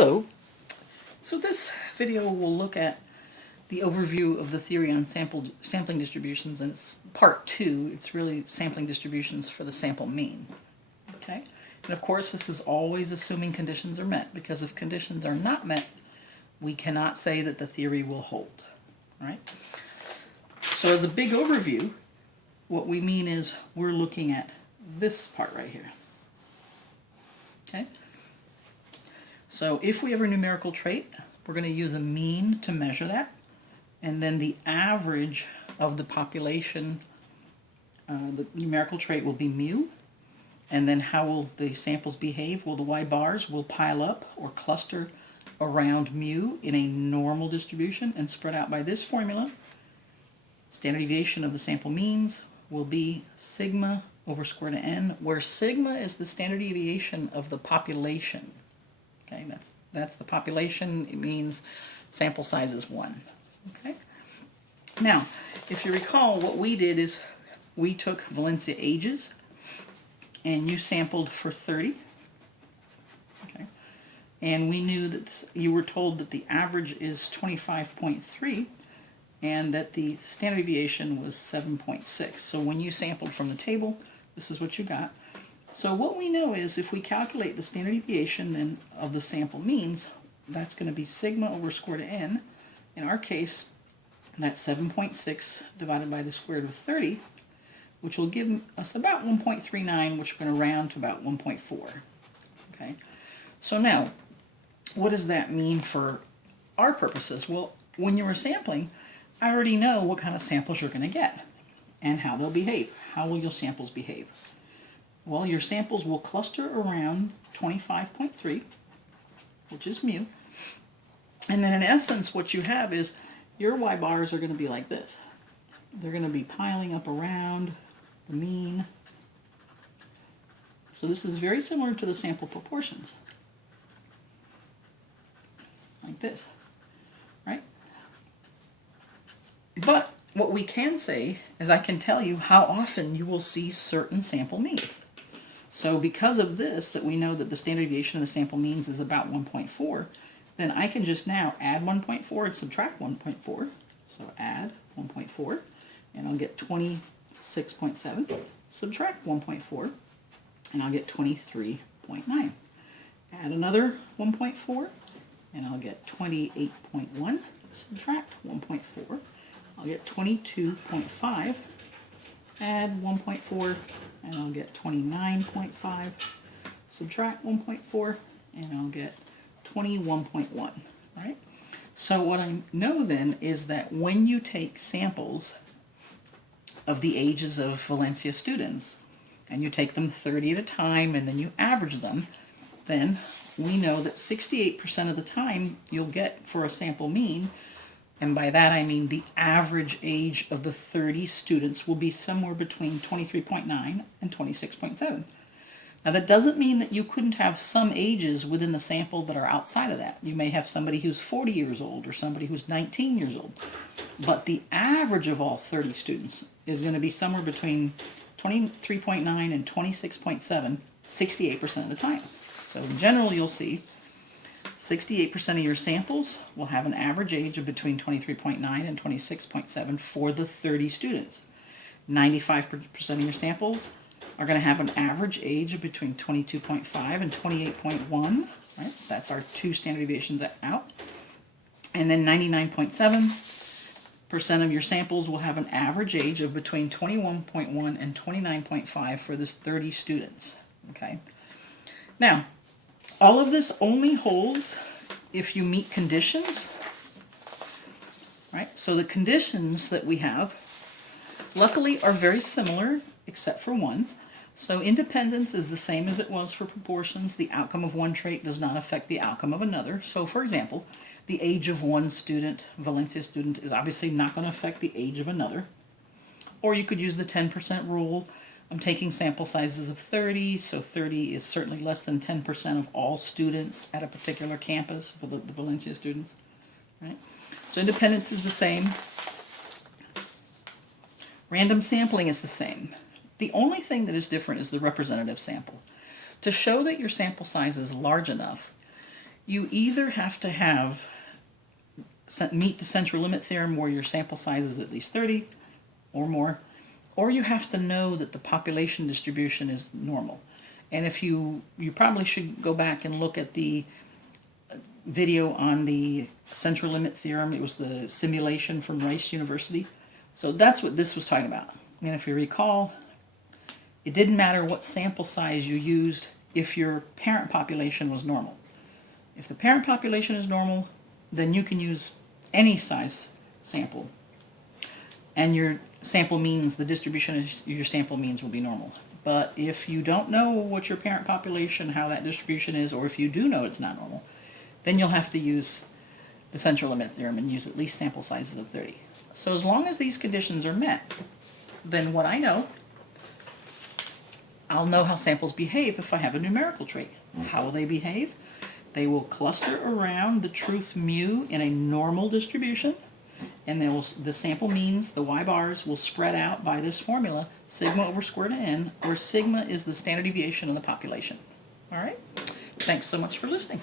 Hello. So this video will look at the overview of the theory on sampling distributions, and it's part 2. It's really sampling distributions for the sample mean. Okay? And of course this is always assuming conditions are met, because if conditions are not met, we cannot say that the theory will hold. Right? So as a big overview, what we mean is we're looking at this part right here. Okay? So if we have a numerical trait, we're going to use a mean to measure that, and then the average of the population, the numerical trait will be mu, and then how will the samples behave? Well, the y-bars will pile up or cluster around mu in a normal distribution and spread out by this formula. Standard deviation of the sample means will be sigma over square root of n, where sigma is the standard deviation of the population. Okay, that's the population. It means sample size is 1. Okay. Now, if you recall, what we did is we took Valencia ages, and you sampled for 30. Okay, and we knew that you were told that the average is 25.3, and that the standard deviation was 7.6. So when you sampled from the table, this is what you got. So what we know is if we calculate the standard deviation then of the sample means, that's going to be sigma over square root of n. In our case, that's 7.6 divided by the square root of 30, which will give us about 1.39, which we're going to round to about 1.4. Okay. So now, what does that mean for our purposes? Well, when you were sampling, I already know what kind of samples you're going to get and how they'll behave. How will your samples behave? Well, your samples will cluster around 25.3, which is mu. And then in essence, what you have is your y-bars are going to be like this. They're going to be piling up around the mean. So this is very similar to the sample proportions. Like this, right? But what we can say is I can tell you how often you will see certain sample means. So because of this, that we know that the standard deviation of the sample means is about 1.4, then I can just now add 1.4 and subtract 1.4. So add 1.4, and I'll get 26.7. Subtract 1.4, and I'll get 23.9. Add another 1.4, and I'll get 28.1. Subtract 1.4, I'll get 22.5. Add 1.4, and I'll get 29.5. Subtract 1.4, and I'll get 21.1, right? So what I know then is that when you take samples of the ages of Valencia students, and you take them 30 at a time, and then you average them, then we know that 68% of the time you'll get for a sample mean, and by that I mean the average age of the 30 students will be somewhere between 23.9 and 26.7. Now that doesn't mean that you couldn't have some ages within the sample that are outside of that. You may have somebody who's 40 years old or somebody who's 19 years old. But the average of all 30 students is going to be somewhere between 23.9 and 26.7, 68% of the time. So in general you'll see 68% of your samples will have an average age of between 23.9 and 26.7 for the 30 students. 95% of your samples are going to have an average age of between 22.5 and 28.1. Right? That's our two standard deviations out. And then 99.7% of your samples will have an average age of between 21.1 and 29.5 for the 30 students. Okay. Now, all of this only holds if you meet conditions, right? So the conditions that we have, luckily, are very similar, except for one. So independence is the same as it was for proportions. The outcome of one trait does not affect the outcome of another. So for example, the age of one student, Valencia student, is obviously not going to affect the age of another. Or you could use the 10% rule. I'm taking sample sizes of 30, so 30 is certainly less than 10% of all students at a particular campus for the Valencia students, right? So independence is the same. Random sampling is the same. The only thing that is different is the representative sample. To show that your sample size is large enough, you either have to meet the central limit theorem where your sample size is at least 30 or more, or you have to know that the population distribution is normal. And if you probably should go back and look at the video on the central limit theorem. It was the simulation from Rice University. So that's what this was talking about. And if you recall, it didn't matter what sample size you used if your parent population was normal. If the parent population is normal, then you can use any size sample. And your sample means, the distribution of your sample means will be normal. But if you don't know what your parent population, how that distribution is, or if you do know it's not normal, then you'll have to use the central limit theorem and use at least sample sizes of 30. So as long as these conditions are met, then what I know, I'll know how samples behave if I have a numerical trait. How will they behave? They will cluster around the truth mu in a normal distribution, and the sample means, the y bars, will spread out by this formula, sigma over square root of n, where sigma is the standard deviation of the population. All right? Thanks so much for listening.